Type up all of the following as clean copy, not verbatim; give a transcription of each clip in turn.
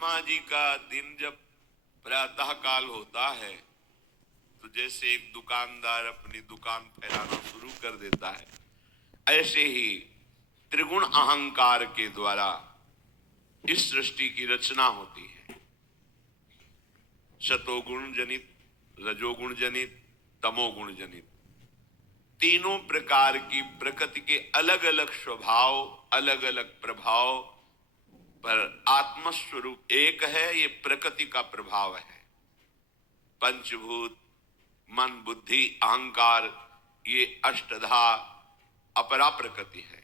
ब्रह्मा जी का दिन जब प्रातः काल होता है तो जैसे एक दुकानदार अपनी दुकान फैलाना शुरू कर देता है, ऐसे ही त्रिगुण अहंकार के द्वारा इस सृष्टि की रचना होती है। सतोगुण जनित, रजोगुण जनित, तमोगुण जनित, तीनों प्रकार की प्रकृति के अलग अलग स्वभाव, अलग अलग प्रभाव पर आत्मस्वरूप एक है। ये प्रकृति का प्रभाव है। पंचभूत, मन, बुद्धि, अहंकार, ये अष्टधा अपरा प्रकृति है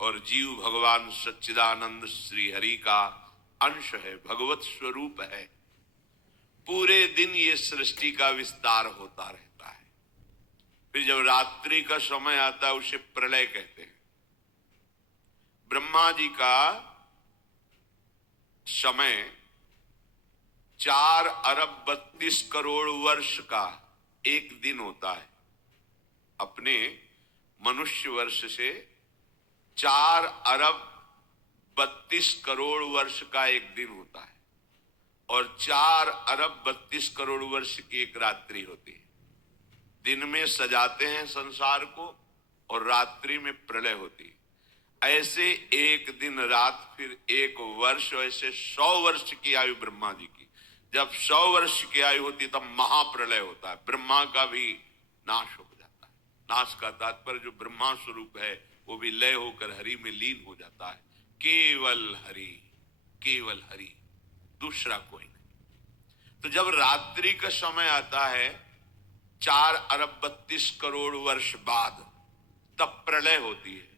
और जीव भगवान सच्चिदानंद श्री हरि का अंश है, भगवत स्वरूप है। पूरे दिन ये सृष्टि का विस्तार होता रहता है। फिर जब रात्रि का समय आता है उसे प्रलय कहते हैं। ब्रह्मा जी का समय 4 अरब 32 करोड़ वर्ष का एक दिन होता है। अपने मनुष्य वर्ष से 4 अरब 32 करोड़ वर्ष का एक दिन होता है और 4 अरब 32 करोड़ वर्ष की एक रात्रि होती है। दिन में सजाते हैं संसार को और रात्रि में प्रलय होती है। ऐसे एक दिन रात, फिर एक वर्ष, ऐसे 100 वर्ष की आयु ब्रह्मा जी की। जब 100 वर्ष की आयु होती तब महाप्रलय होता है, ब्रह्मा का भी नाश हो जाता है। नाश का तात्पर्य जो ब्रह्मा स्वरूप है वो भी लय होकर हरि में लीन हो जाता है। केवल हरि, केवल हरि, दूसरा कोई नहीं। तो जब रात्रि का समय आता है 4 अरब 32 करोड़ वर्ष बाद, तब प्रलय होती है।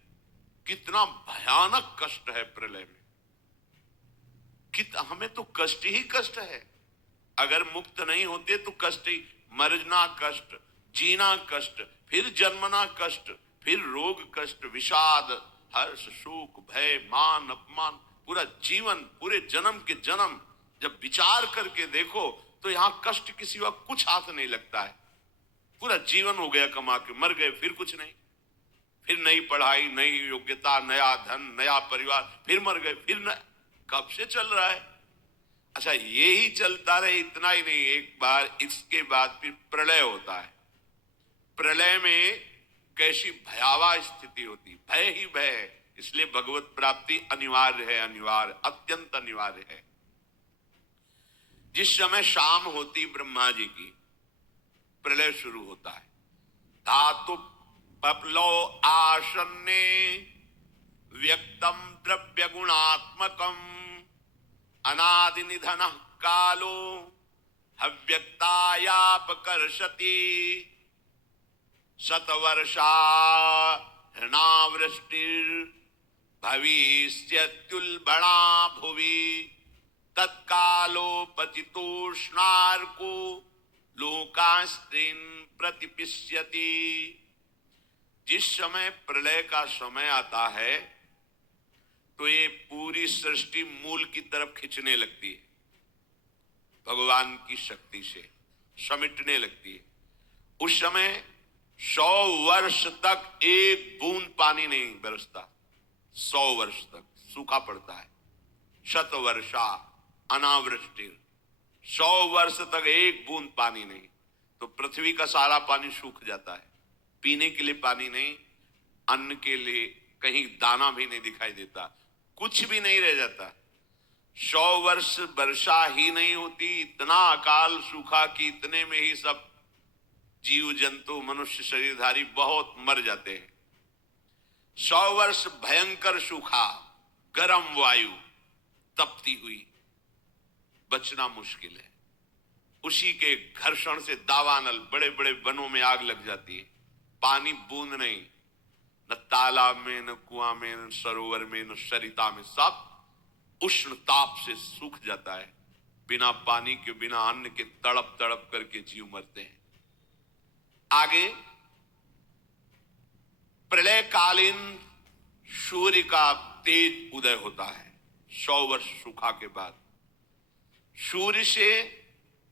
कितना भयानक कष्ट है प्रलय में। हमें तो कष्ट ही कष्ट है। अगर मुक्त नहीं होते तो कष्ट ही, मरना कष्ट, जीना कष्ट, फिर जन्मना कष्ट, फिर रोग कष्ट, विषाद, हर्ष, शोक, भय, मान, अपमान, पूरा जीवन, पूरे जन्म के जन्म जब विचार करके देखो तो यहां कष्ट के सिवा कुछ हाथ नहीं लगता है। पूरा जीवन हो गया कमा के, मर गए, फिर कुछ नहीं, फिर नई पढ़ाई, नई योग्यता, नया धन, नया परिवार, फिर मर गए, फिर न, कब से चल रहा है। अच्छा, ये ही चलता रहे, इतना ही नहीं, एक बार इसके बाद फिर प्रलय होता है। प्रलय में कैसी भयावह स्थिति होती, भय ही भय है। इसलिए भगवत प्राप्ति अनिवार्य है, अनिवार्य, अत्यंत अनिवार्य है। जिस समय शाम होती ब्रह्मा जी की, प्रलय शुरू होता है। धातु पपलो आसन्ने व्यक्तम द्रव्य गुणात्मकम अनादि निधन कालो हव्यक्तायापकर्षति शतवर्षा हृणावृष्टिर् भविष्यत्युल्बणा भुवि तत्कालोपचितोष्णार्को लोकास्त्रीन प्रतिपिष्यति। जिस समय प्रलय का समय आता है तो ये पूरी सृष्टि मूल की तरफ खिंचने लगती है, भगवान की शक्ति से समेटने लगती है। उस समय 100 वर्ष तक एक बूंद पानी नहीं बरसता। 100 वर्ष तक सूखा पड़ता है। शतवर्षा अनावृष्टि, 100 वर्ष तक एक बूंद पानी नहीं, तो पृथ्वी का सारा पानी सूख जाता है। पीने के लिए पानी नहीं, अन्न के लिए कहीं दाना भी नहीं दिखाई देता, कुछ भी नहीं रह जाता। 100 वर्ष वर्षा ही नहीं होती, इतना अकाल सूखा कि इतने में ही सब जीव जंतु, मनुष्य शरीरधारी बहुत मर जाते हैं। 100 वर्ष भयंकर सूखा, गर्म वायु तपती हुई, बचना मुश्किल है। उसी के घर्षण से दावानल, बड़े बड़े वनों में आग लग जाती है। पानी बूंद नहीं, न तालाब में, न कुआं में, न सरोवर में, न सरिता में, सब उष्ण ताप से सूख जाता है। बिना पानी के, बिना अन्न के तड़प तड़प करके जीव मरते हैं। आगे प्रलयकालीन सूर्य का तेज उदय होता है। 100 वर्ष सूखा के बाद सूर्य से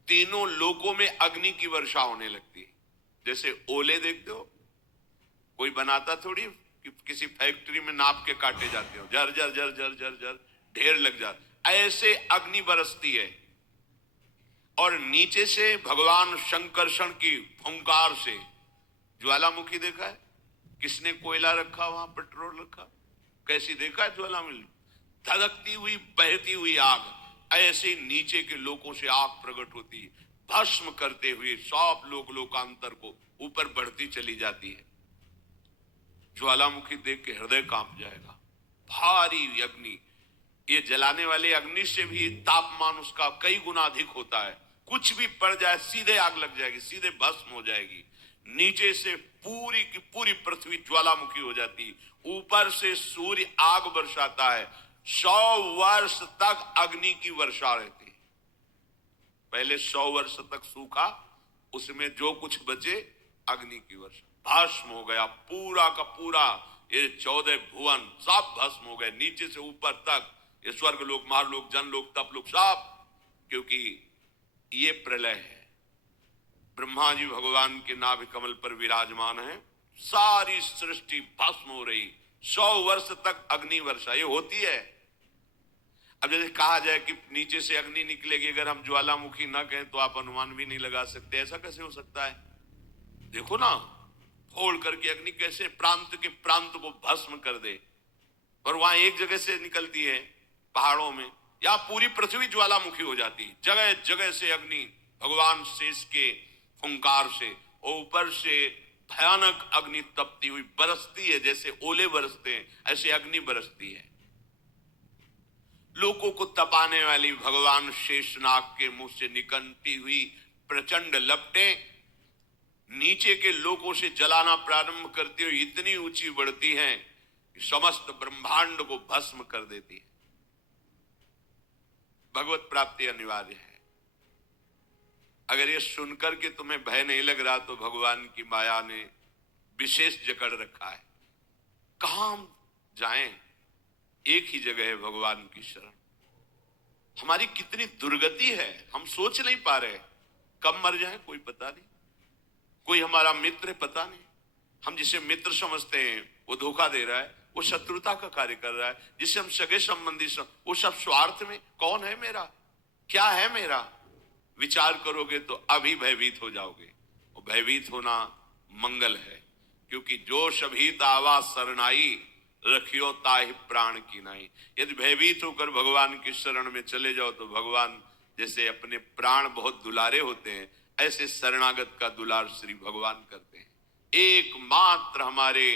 तीनों लोकों में अग्नि की वर्षा होने लगती है। जैसे ओले देखते हो, कोई बनाता थोड़ी कि किसी फैक्ट्री में नाप के काटे जाते हो, जर जर जर जर जर जर ढेर लग जाता, ऐसे अग्नि बरसती है और नीचे से भगवान शंकरषण की फुंकार से ज्वालामुखी देखा है? किसने कोयला रखा वहां, पेट्रोल रखा? कैसी देखा है ज्वालामुखी? धधकती हुई बहती हुई आग, ऐसे नीचे के लोगों से आग प्रकट होती है, भस्म करते हुए सब लोग लोकांतर को ऊपर बढ़ती चली जाती है। ज्वालामुखी देख के हृदय कांप जाएगा। भारी अग्नि, ये जलाने वाले अग्नि से भी तापमान उसका कई गुना अधिक होता है। कुछ भी पड़ जाए सीधे आग लग जाएगी, सीधे भस्म हो जाएगी। नीचे से पूरी की पूरी पृथ्वी ज्वालामुखी हो जाती, ऊपर से सूर्य आग बरसाता है। 100 वर्ष तक अग्नि की वर्षा रहती है। पहले 100 वर्ष तक सूखा, उसमें जो कुछ बचे अग्नि की वर्षा, भस्म हो गया पूरा का पूरा। ये 14 भुवन सब भस्म हो गए, नीचे से ऊपर तक। ये स्वर्ग लोक, महालोक, जनलोक, तपलोक सब, क्योंकि ये प्रलय है। ब्रह्मा जी भगवान के नाभि कमल पर विराजमान है, सारी सृष्टि भस्म हो रही। 100 वर्ष तक अग्नि वर्षा ये होती है। अब जैसे कहा जाए कि नीचे से अग्नि निकलेगी, अगर हम ज्वालामुखी ना कहें तो आप अनुमान भी नहीं लगा सकते। ऐसा कैसे हो सकता है? देखो ना, फोड़ करके अग्नि कैसे प्रांत के प्रांत को भस्म कर दे। और वहां एक जगह से निकलती है पहाड़ों में, या पूरी पृथ्वी ज्वालामुखी हो जाती है। जगह जगह से अग्नि भगवान शेष के फुंकार से, और ऊपर से भयानक अग्नि तपती हुई बरसती है। जैसे ओले बरसते हैं ऐसे अग्नि बरसती है। लोगों को तपाने वाली भगवान शेषनाग के मुंह से निकलती हुई प्रचंड लपटें नीचे के लोगों से जलाना प्रारंभ करती हुई इतनी ऊंची बढ़ती हैं कि समस्त ब्रह्मांड को भस्म कर देती है। भगवत प्राप्ति अनिवार्य है। अगर ये सुनकर के तुम्हें भय नहीं लग रहा तो भगवान की माया ने विशेष जकड़ रखा है। कहां हम जाएं? एक ही जगह है, भगवान की शरण। हमारी कितनी दुर्गति है, हम सोच नहीं पा रहे। कब मर जाए कोई पता नहीं, कोई हमारा मित्र पता नहीं। हम जिसे मित्र समझते हैं वो धोखा दे रहा है, वो शत्रुता का कार्य कर रहा है। जिसे हम सगे संबंधी वो सब स्वार्थ में। कौन है मेरा, क्या है मेरा? विचार करोगे तो अभी भयभीत हो जाओगे। और भयभीत होना मंगल है, क्योंकि जो शभीत आवा शरणाई रखियो ताहि प्राण की नाई। यदि भयभीत होकर भगवान की शरण में चले जाओ तो भगवान जैसे अपने प्राण बहुत दुलारे होते हैं, ऐसे शरणागत का दुलार श्री भगवान करते हैं। एकमात्र हमारे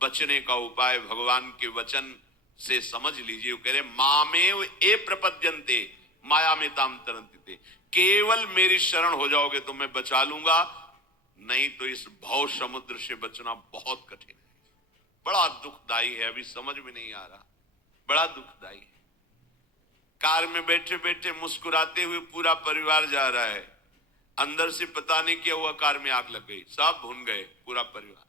बचने का उपाय भगवान के वचन से समझ लीजिए। वो कह रहे मामेव ए प्रपद्यन्ते माया में ताम तरन्ते। केवल मेरी शरण हो जाओगे तो मैं बचा लूंगा, नहीं तो इस भव समुद्र से बचना बहुत कठिन है। बड़ा दुखदाई है, अभी समझ में नहीं आ रहा, बड़ा दुखदाई है। कार में बैठे बैठे मुस्कुराते हुए पूरा परिवार जा रहा है, अंदर से पता नहीं क्या हुआ, कार में आग लग गई, सब भून गए पूरा परिवार।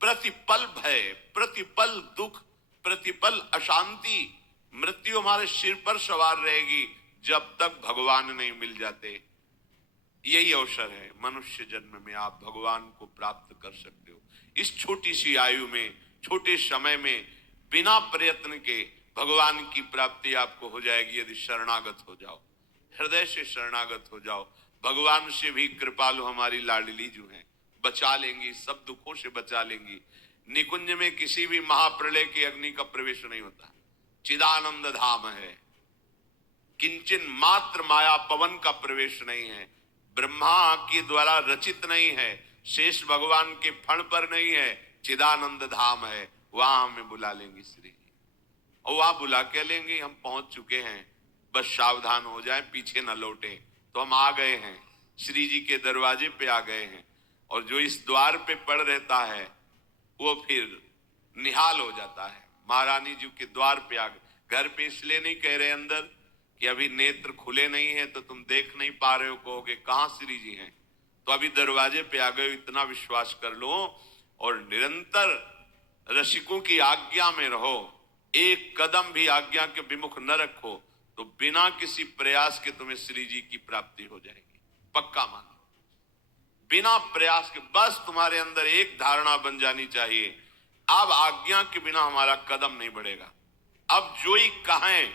प्रतिपल भय, प्रतिपल दुख, प्रतिपल अशांति, मृत्यु हमारे सिर पर सवार रहेगी जब तक भगवान नहीं मिल जाते। यही अवसर है, मनुष्य जन्म में आप भगवान को प्राप्त कर सकते हो। इस छोटी सी आयु में, छोटे समय में, बिना प्रयत्न के भगवान की प्राप्ति आपको हो जाएगी यदि शरणागत हो जाओ, हृदय से शरणागत हो जाओ। भगवान से भी कृपालु हमारी लाडली जो है, बचा लेंगी, सब दुखों से बचा लेंगी। निकुंज में किसी भी महाप्रलय की अग्नि का प्रवेश नहीं होता, चिदानंद धाम है। किंचन मात्र माया पवन का प्रवेश नहीं है, ब्रह्मा के द्वारा रचित नहीं है, शेष भगवान के फण पर नहीं है, चिदानंद धाम है। वहां हमें बुला लेंगे श्री जी, और वहां बुला के लेंगे। हम पहुंच चुके हैं, बस सावधान हो जाए, पीछे न लौटे। तो हम आ गए हैं, श्री जी के दरवाजे पे आ गए हैं। और जो इस द्वार पे पड़ रहता है वो फिर निहाल हो जाता है। महारानी जी के द्वार पे आ गए। घर पे इसलिए नहीं कह रहे अंदर कि अभी नेत्र खुले नहीं है तो तुम देख नहीं पा रहे हो, कहोगे कहां श्री जी हैं। तो अभी दरवाजे पे आ गए, इतना विश्वास कर लो। और निरंतर रसिकों की आज्ञा में रहो, एक कदम भी आज्ञा के विमुख न रखो, तो बिना किसी प्रयास के तुम्हें श्री जी की प्राप्ति हो जाएगी। पक्का मानो, बिना प्रयास के। बस तुम्हारे अंदर एक धारणा बन जानी चाहिए, अब आज्ञा के बिना हमारा कदम नहीं बढ़ेगा। अब जो ही कहें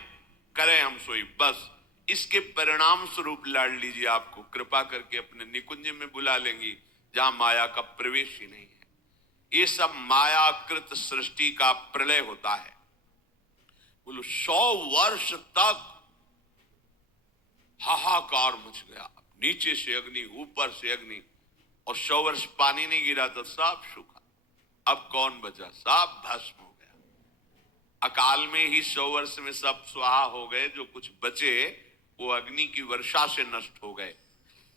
करें हम सोई, बस इसके परिणाम स्वरूप लाडली जी आपको कृपा करके अपने निकुंज में बुला लेंगी, जहां माया का प्रवेश ही नहीं है। ये सब मायाकृत सृष्टि का प्रलय होता है। बोलो 100 वर्ष तक हाहाकार मच गया, नीचे से अग्नि, ऊपर से अग्नि, और 100 वर्ष पानी नहीं गिरा तो सब सूखा। अब कौन बचा? सब भस्म हो गया। अकाल में ही 100 वर्ष में सब स्वाहा हो गए। जो कुछ बचे वो अग्नि की वर्षा से नष्ट हो गए।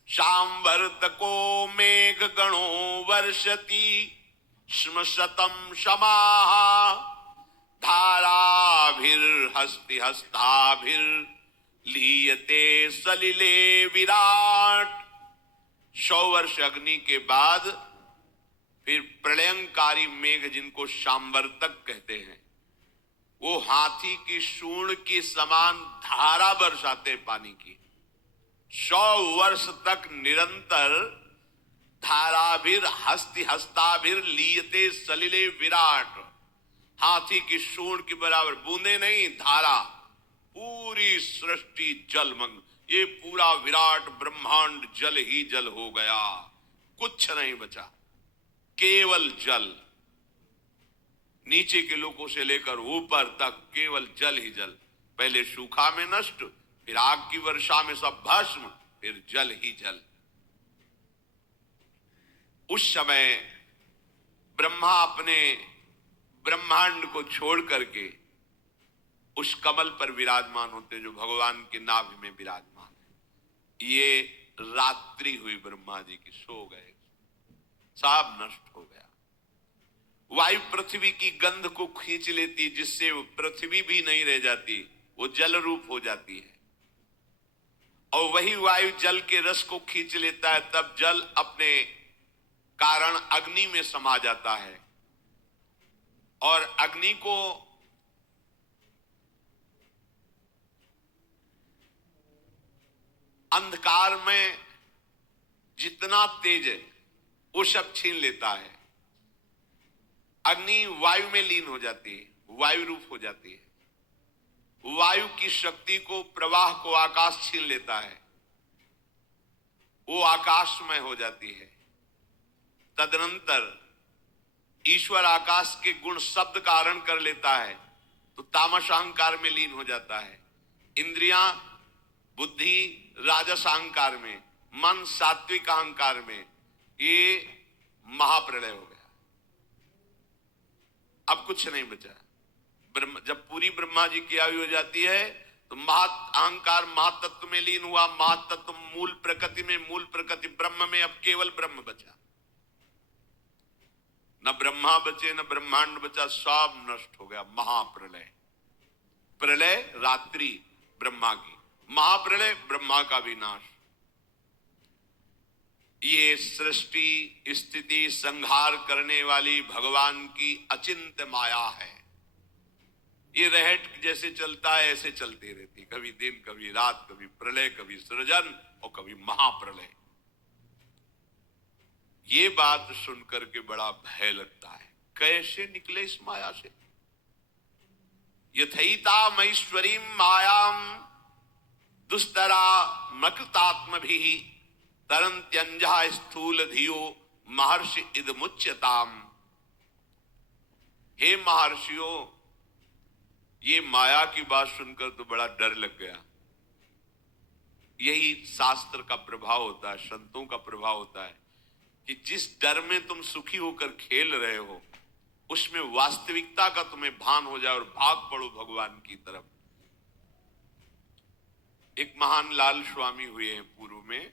शांवर्तको मेघ गणो वर्षति स्म शतम समाहा धाराभिर्हस्ति हस्ताभिर लीयते सलिले विराट। 100 वर्ष अग्नि के बाद फिर प्रलयंकारी मेघ, जिनको शांवर्तक कहते हैं, वो हाथी की सूंड के समान धारा बरसाते पानी की। 100 वर्ष तक निरंतर धाराभिर हस्ति हस्ताभिर लीयते सलिले विराट, हाथी की सूंड के बराबर बूंदे नहीं, धारा, पूरी सृष्टि जलमग्न। ये पूरा विराट ब्रह्मांड जल ही जल हो गया, कुछ नहीं बचा, केवल जल। नीचे के लोगों से लेकर ऊपर तक केवल जल ही जल। पहले सूखा में नष्ट, फिर आग की वर्षा में सब भस्म, फिर जल ही जल। उस समय ब्रह्मा अपने ब्रह्मांड को छोड़ करके उस कमल पर विराजमान होते जो भगवान के नाभि में विराजमान है। ये रात्रि हुई, ब्रह्मा जी की, सो गए, सब नष्ट हो गया। वायु पृथ्वी की गंध को खींच लेती, जिससे वो पृथ्वी भी नहीं रह जाती, वो जल रूप हो जाती है। और वही वायु जल के रस को खींच लेता है, तब जल अपने कारण अग्नि में समा जाता है और अग्नि को अंधकार में जितना तेज है वो सब छीन लेता है। अग्नि वायु में लीन हो जाती है, वायु रूप हो जाती है। वायु की शक्ति को, प्रवाह को आकाश छीन लेता है, वो आकाशमय हो जाती है। तदनंतर ईश्वर आकाश के गुण शब्द कारण कर लेता है, तो तामस अहंकार में लीन हो जाता है। इंद्रियां, बुद्धि राजस अहंकार में, मन सात्विक अहंकार में, ये महाप्रलय हो गया। अब कुछ नहीं बचा। जब पूरी ब्रह्मा जी की आयु हो जाती है तो अहंकार महातत्व में लीन हुआ। महातत्व मूल प्रकृति में, मूल प्रकृति ब्रह्म में, अब केवल ब्रह्म बचा। न ब्रह्मा बचे, न ब्रह्मांड बचा, सब नष्ट हो गया। महाप्रलय। प्रलय रात्रि ब्रह्मा की, महाप्रलय ब्रह्मा का विनाश। ये सृष्टि स्थिति संहार करने वाली भगवान की अचिंत्य माया है। ये रहट जैसे चलता है ऐसे चलती रहती, कभी दिन कभी रात, कभी प्रलय, कभी सृजन और कभी महाप्रलय। ये बात सुनकर के बड़ा भय लगता है, कैसे निकले इस माया से। यथैता मईश्वरीम मायाम दुस्तरा मकृतात्मभिः तरन्त्यंजा स्थूल धियो महर्षि इदमुच्यताम। हे महर्षियों, ये माया की बात सुनकर तो बड़ा डर लग गया। यही शास्त्र का प्रभाव होता है, संतों का प्रभाव होता है कि जिस डर में तुम सुखी होकर खेल रहे हो, उसमें वास्तविकता का तुम्हें भान हो जाए और भाग पड़ो भगवान की तरफ। एक महान लाल स्वामी हुए हैं पूर्व में,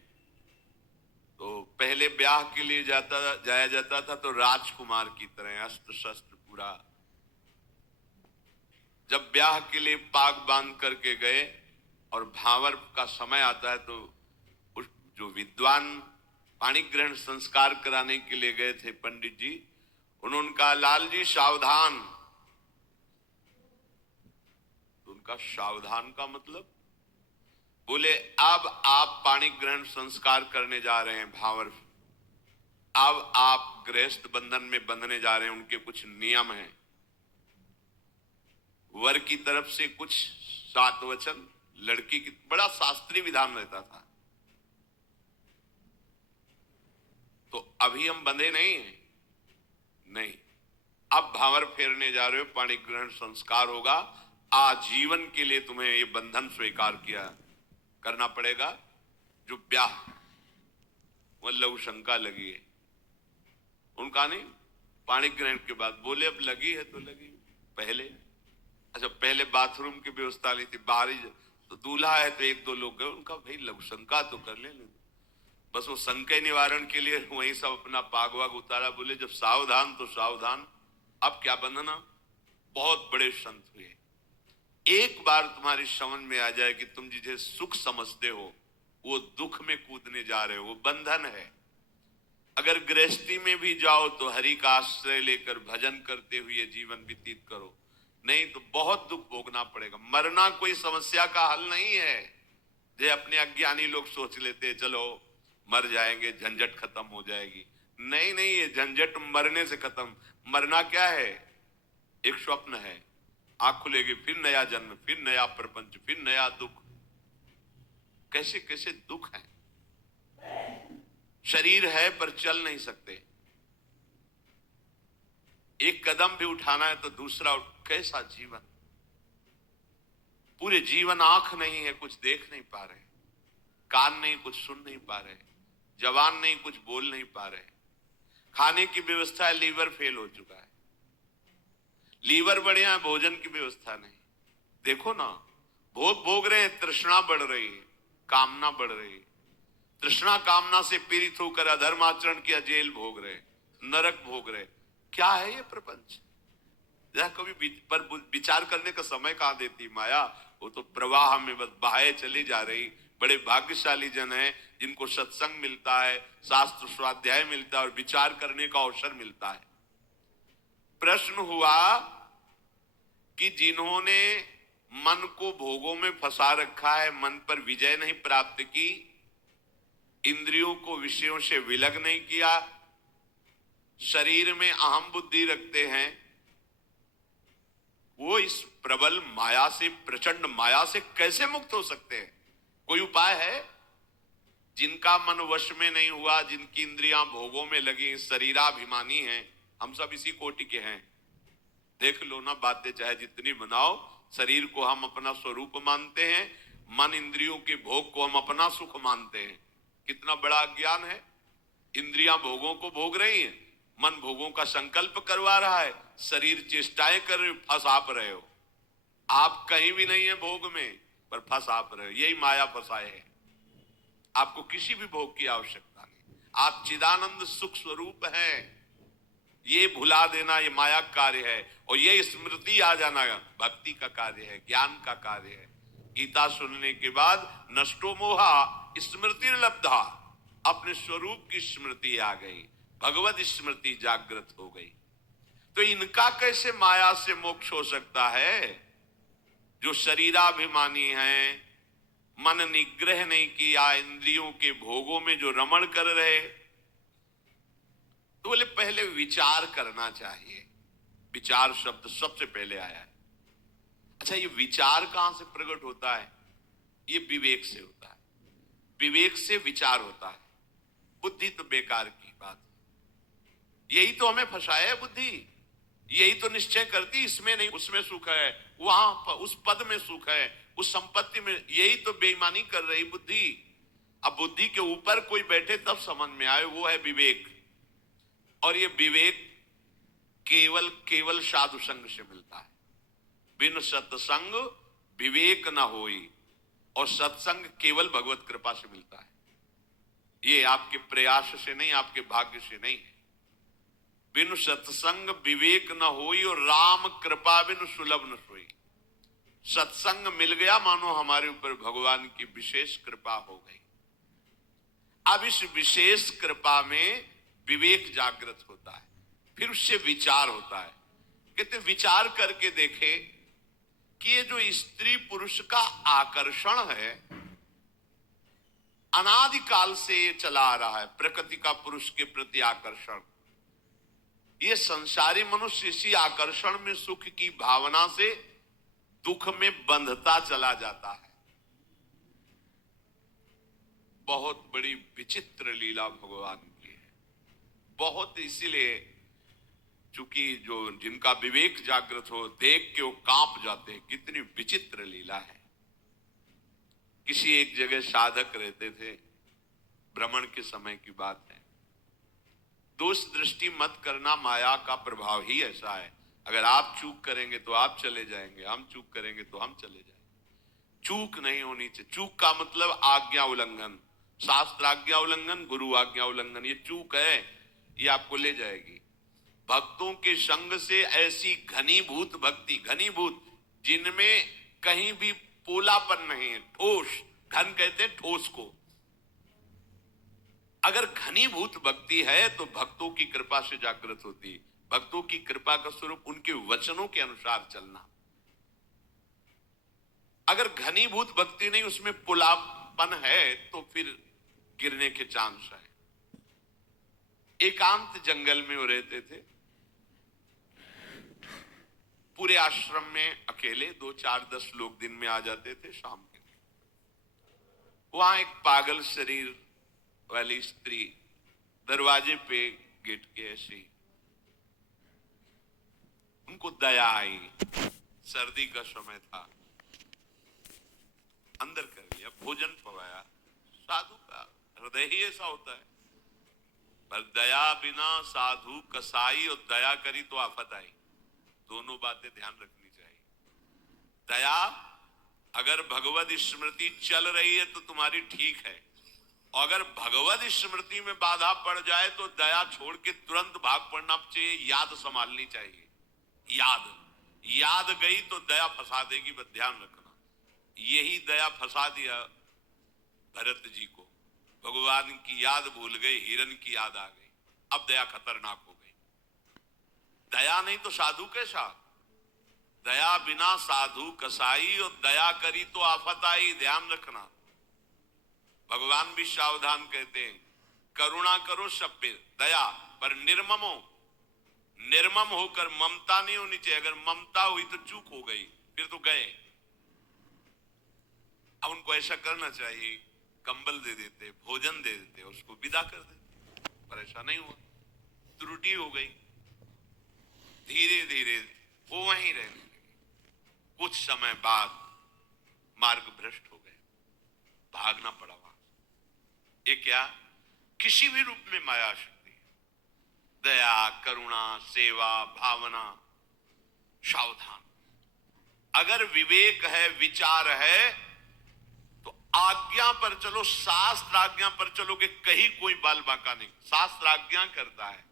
तो पहले ब्याह के लिए जाया जाता था तो राजकुमार की तरह अस्त्र शस्त्र पूरा। जब ब्याह के लिए पाग बांध करके गए और भावर का समय आता है तो उस जो विद्वान पाणी ग्रहण संस्कार कराने के लिए गए थे पंडित जी, उन्होंने कहा लाल जी सावधान। तो उनका सावधान का मतलब, बोले अब आप पाणी ग्रहण संस्कार करने जा रहे हैं भावर, अब आप गृहस्थ बंधन में बंधने जा रहे हैं, उनके कुछ नियम हैं। वर की तरफ से कुछ 7 वचन, लड़की की, बड़ा शास्त्रीय विधान रहता था। तो अभी हम बंधे नहीं हैं, नहीं, अब भावर फेरने जा रहे हो, पाणी ग्रहण संस्कार होगा, आजीवन के लिए तुम्हें ये बंधन स्वीकार किया करना पड़ेगा। जो ब्याह, वल्लभ शंका लगी है, उनका नहीं, पाणी ग्रहण के बाद बोले अब लगी है तो लगी, पहले अच्छा पहले बाथरूम की व्यवस्था नहीं थी, बाहर ही तो दूल्हा है तो 1-2 लोग गए, उनका भाई लघु शंका तो कर ले, बस वो शंका निवारण के लिए वहीं सब अपना पाग वाग उतारा, बोले जब सावधान तो सावधान, अब क्या बंधना। बहुत बड़े संत हुए, एक बार तुम्हारी समझ में आ जाए कि तुम जिसे सुख समझते हो वो दुख में कूदने जा रहे हो, वो बंधन है। अगर गृहस्थी में भी जाओ तो हरि का आश्रय लेकर भजन करते हुए जीवन व्यतीत करो, नहीं तो बहुत दुख भोगना पड़ेगा। मरना कोई समस्या का हल नहीं है, जो अपने अज्ञानी लोग सोच लेते चलो मर जाएंगे, झंझट खत्म हो जाएगी। नहीं नहीं, ये झंझट मरने से खत्म। मरना क्या है? एक स्वप्न है, आंख खुलेगी फिर नया जन्म, फिर नया प्रपंच, फिर नया दुख। कैसे कैसे दुख है। शरीर है पर चल नहीं सकते, एक कदम भी उठाना है तो दूसरा कैसा जीवन। पूरे जीवन आंख नहीं है, कुछ देख नहीं पा रहे, कान नहीं, कुछ सुन नहीं पा रहे, जवान नहीं, कुछ बोल नहीं पा रहे। खाने की व्यवस्था है, लीवर फेल हो चुका है। लीवर बढ़िया है, भोजन की व्यवस्था नहीं। देखो ना, भोग भोग रहे हैं, तृष्णा बढ़ रही है, कामना बढ़ रही है। तृष्णा कामना से पीड़ित होकर अधर्म आचरण किया, जेल भोग रहे, नरक भोग रहे। क्या है ये प्रपंच? जरा कभी पर विचार करने का समय कहां देती माया। वो तो प्रवाह में बस बहाए चली जा रही। बड़े भाग्यशाली जन हैं जिनको सत्संग मिलता है, शास्त्र स्वाध्याय मिलता है और विचार करने का अवसर मिलता है। प्रश्न हुआ कि जिन्होंने मन को भोगों में फंसा रखा है, मन पर विजय नहीं प्राप्त की, इंद्रियों को विषयों से विलग नहीं किया, शरीर में अहम बुद्धि रखते हैं, वो इस प्रबल माया से, प्रचंड माया से कैसे मुक्त हो सकते हैं? कोई उपाय है? जिनका मन वश में नहीं हुआ, जिनकी इंद्रियां भोगों में लगी, शरीराभिमानी हैं, हम सब इसी कोटि के हैं। देख लो ना, बातें चाहे जितनी बनाओ, शरीर को हम अपना स्वरूप मानते हैं, मन इंद्रियों के भोग को हम अपना सुख मानते हैं। कितना बड़ा अज्ञान है। इंद्रियां भोगों को भोग रही हैं, मन भोगों का संकल्प करवा रहा है, शरीर चेष्टाएं कर रहे हो, फंस आप रहे हो। आप कहीं भी नहीं है भोग में, पर फंस आप रहे हो। यही माया फंसाए है। आपको किसी भी भोग की आवश्यकता नहीं, आप चिदानंद सुख स्वरूप हैं। ये भुला देना ये माया कार्य है, और ये स्मृति आ जाना भक्ति का कार्य है, ज्ञान का कार्य है। गीता सुनने के बाद नष्टो मोहा स्मृति लब्धा, अपने स्वरूप की स्मृति आ गई, भगवत स्मृति जागृत हो गई। तो इनका कैसे माया से मोक्ष हो सकता है? जो शरीराभिमानी हैं, मन निग्रह नहीं किया, इंद्रियों के भोगों में जो रमण कर रहे, तो बोले पहले विचार करना चाहिए। विचार शब्द सबसे पहले आया है। अच्छा, ये विचार कहां से प्रकट होता है? ये विवेक से होता है। विवेक से विचार होता है। बुद्धि तो बेकार की बात है। यही तो हमें फंसाया है बुद्धि। यही तो निश्चय करती, इसमें नहीं उसमें सुख है, वहां उस पद में सुख है, उस संपत्ति में। यही तो बेईमानी कर रही बुद्धि। अब बुद्धि के ऊपर कोई बैठे तब समझ में आए, वो है विवेक। और ये विवेक केवल साधु संग से मिलता है। बिन सत्संग विवेक न होई, और सत्संग केवल भगवत कृपा से मिलता है। ये आपके प्रयास से नहीं, आपके भाग्य से नहीं है। बिन सत्संग विवेक न होई, और राम कृपा बिन सुलभ न सोई। सत्संग मिल गया, मानो हमारे ऊपर भगवान की विशेष कृपा हो गई। अब इस विशेष कृपा में विवेक जागृत होता है, फिर उससे विचार होता है। कहते विचार करके देखे कि ये जो स्त्री पुरुष का आकर्षण है, अनादिकाल से ये चला आ रहा है, प्रकृति का पुरुष के प्रति आकर्षण। ये संसारी मनुष्य इसी आकर्षण में सुख की भावना से दुख में बंधता चला जाता है। बहुत बड़ी विचित्र लीला भगवान की है। बहुत, इसीलिए चूंकि जो जिनका विवेक जागृत हो देख के वो कांप जाते हैं, कितनी विचित्र लीला है। किसी एक जगह साधक रहते थे, भ्रमण के समय की बात है। दोष दृष्टि मत करना, माया का प्रभाव ही ऐसा है। अगर आप चूक करेंगे तो आप चले जाएंगे, हम चूक करेंगे तो हम चले जाएंगे। चूक नहीं होनी चाहिए। चूक का मतलब आज्ञा उल्लंघन, शास्त्र आज्ञा उल्लंघन, गुरु आज्ञा उल्लंघन, ये चूक है, ये आपको ले जाएगी। भक्तों के संग से ऐसी घनीभूत भक्ति, घनीभूत जिनमें कहीं भी पोलापन नहीं है, ठोस, घन कहते हैं ठोस को। अगर घनीभूत भक्ति है तो भक्तों की कृपा से जागृत होती है। भक्तों की कृपा का स्वरूप उनके वचनों के अनुसार चलना। अगर घनीभूत भक्ति नहीं, उसमें पुलापन है, तो फिर गिरने के चांस है। एकांत जंगल में वो रहते थे, पूरे आश्रम में अकेले, 2, 4, 10 लोग दिन में आ जाते थे शाम के। वहां एक पागल शरीर वाली स्त्री दरवाजे पे गेट के ऐसी, उनको दया आई। सर्दी का समय था, अंदर कर लिया, भोजन पवाया। साधु का हृदय ही ऐसा होता है। पर दया बिना साधु कसाई, और दया करी तो आफत आई। दोनों बातें ध्यान रखनी चाहिए। दया, अगर भगवत स्मृति चल रही है तो तुम्हारी ठीक है, और अगर भगवत स्मृति में बाधा पड़ जाए तो दया छोड़ के तुरंत भाग पड़ना चाहिए। याद संभालनी चाहिए। याद गई तो दया फंसा देगी, बस ध्यान रखना। यही दया फंसा दिया भरत जी को। भगवान की याद भूल गए, हिरण की याद आ गई। अब दया खतरनाक हो गई। दया नहीं तो साधु कैसा? दया बिना साधु कसाई, और दया करी तो आफत आई। ध्यान रखना। भगवान भी सावधान कहते हैं, करुणा करो सब पे, दया पर निर्मम हो। निर्मम होकर ममता नहीं होनी चाहिए। अगर ममता हुई तो चूक हो गई, फिर तो गए। अब उनको ऐसा करना चाहिए, कंबल दे देते, भोजन दे देते, उसको विदा कर देते, पर ऐसा नहीं हुआ। त्रुटि हो गई। धीरे धीरे वो वहीं रहने लगे। कुछ समय बाद मार्ग भ्रष्ट हो गए, भागना पड़ा वहां। ये क्या? किसी भी रूप में माया शक्ति है। दया, करुणा, सेवा, भावना, सावधान। अगर विवेक है, विचार है, तो आज्ञा पर चलो, शास्त्र आज्ञा पर चलोगे, कहीं कोई बाल बांका नहीं। शास्त्र आज्ञा करता है,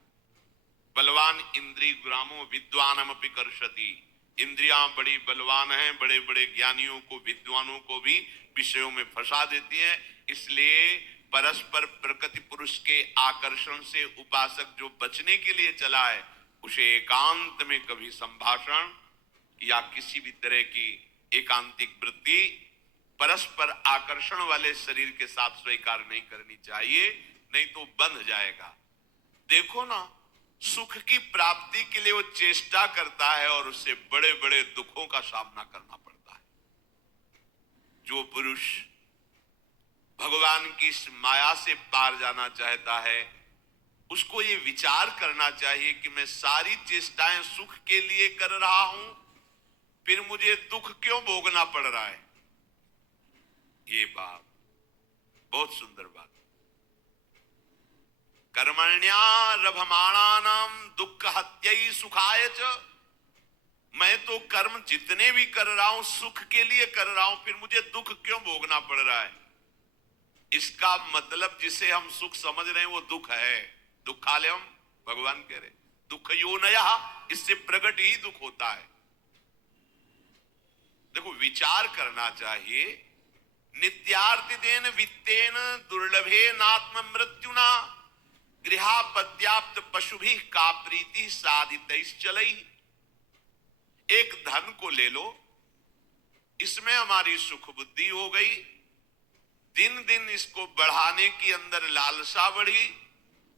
बलवान इंद्रिय ग्रामो विद्वानमपि कर्षति। इंद्रियां बड़ी बलवान हैं, बड़े बड़े ज्ञानियों को, विद्वानों को भी विषयों में फंसा देती हैं। इसलिए परस्पर प्रकृति पुरुष के आकर्षण से उपासक जो बचने के लिए चला है, उसे एकांत में कभी संभाषण या किसी भी तरह की एकांतिक वृत्ति परस्पर आकर्षण वाले शरीर के साथ स्वीकार नहीं करनी चाहिए, नहीं तो बंध जाएगा। देखो ना, सुख की प्राप्ति के लिए वो चेष्टा करता है और उससे बड़े बड़े दुखों का सामना करना पड़ता है। जो पुरुष भगवान की इस माया से पार जाना चाहता है, उसको ये विचार करना चाहिए कि मैं सारी चेष्टाएं सुख के लिए कर रहा हूं, फिर मुझे दुख क्यों भोगना पड़ रहा है। ये बात बहुत सुंदर बात। कर्मण्यारभमाणानां दुख हत्यै सुखाय च। मैं तो कर्म जितने भी कर रहा हूं सुख के लिए कर रहा हूं, फिर मुझे दुख क्यों भोगना पड़ रहा है। इसका मतलब जिसे हम सुख समझ रहे हैं वो दुख है। दुखालयम, भगवान कह रहे दुख योनयः, इससे प्रकट ही दुख होता है। देखो, विचार करना चाहिए। नित्यार्थितेन वित्तेन दुर्लभे नात्म मृत्युना गृहापत्याप्त पशुभिः का प्रीति साधितैश्चलै। एक धन को ले लो, इसमें हमारी सुख बुद्धि हो गई, दिन दिन इसको बढ़ाने की अंदर लालसा बढ़ी।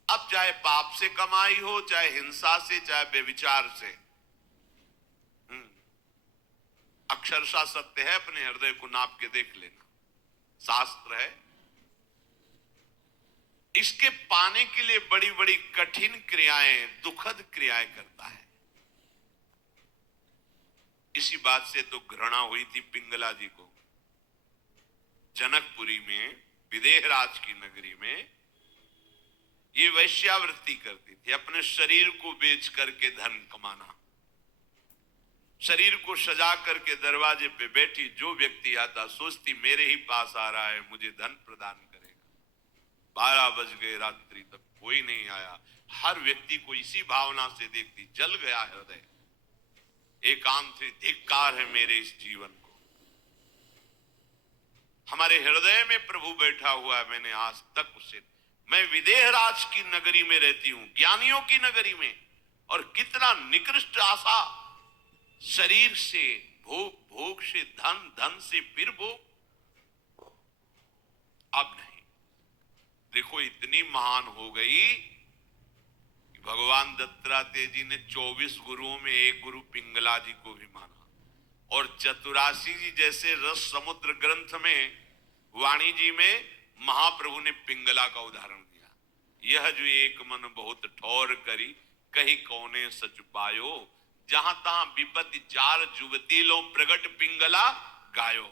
अब चाहे पाप से कमाई हो, चाहे हिंसा से, चाहे व्यभिचार से, अक्षरशः सत्य है, अपने हृदय को नाप के देख लेना, शास्त्र है। इसके पाने के लिए बड़ी बड़ी कठिन क्रियाएं, दुखद क्रियाएं करता है। इसी बात से तो घृणा हुई थी पिंगला जी को। जनकपुरी में, विदेहराज की नगरी में ये वैश्यावृत्ति करती थी, अपने शरीर को बेच करके धन कमाना। शरीर को सजा करके दरवाजे पे बैठी, जो व्यक्ति आता सोचती मेरे ही पास आ रहा है, मुझे धन प्रदान करेगा। 12 बज गए रात्रि तक कोई नहीं आया। हर व्यक्ति को इसी भावना से देखती, जल गया हृदय, एकांत से धिक्कार है मेरे इस जीवन को। हमारे हृदय में प्रभु बैठा हुआ है, मैंने आज तक उसे, मैं विदेहराज की नगरी में रहती हूं, ज्ञानियों की नगरी में, और कितना निकृष्ट आशा, शरीर से भोग, भोग से धन, धन से फिर भोग। अब नहीं, देखो इतनी महान हो गई कि भगवान दत्तात्रेय जी ने 24 गुरुओं में एक गुरु पिंगला जी को भी माना। और चतुरासी जी जैसे रस समुद्र ग्रंथ में, वाणी जी में महाप्रभु ने पिंगला का उदाहरण दिया। यह जो एक मन बहुत ठौर करी, कही कौने सच पायो, जहां तहां विपत्ति चार जुगती लो, प्रगट पिंगला गायो।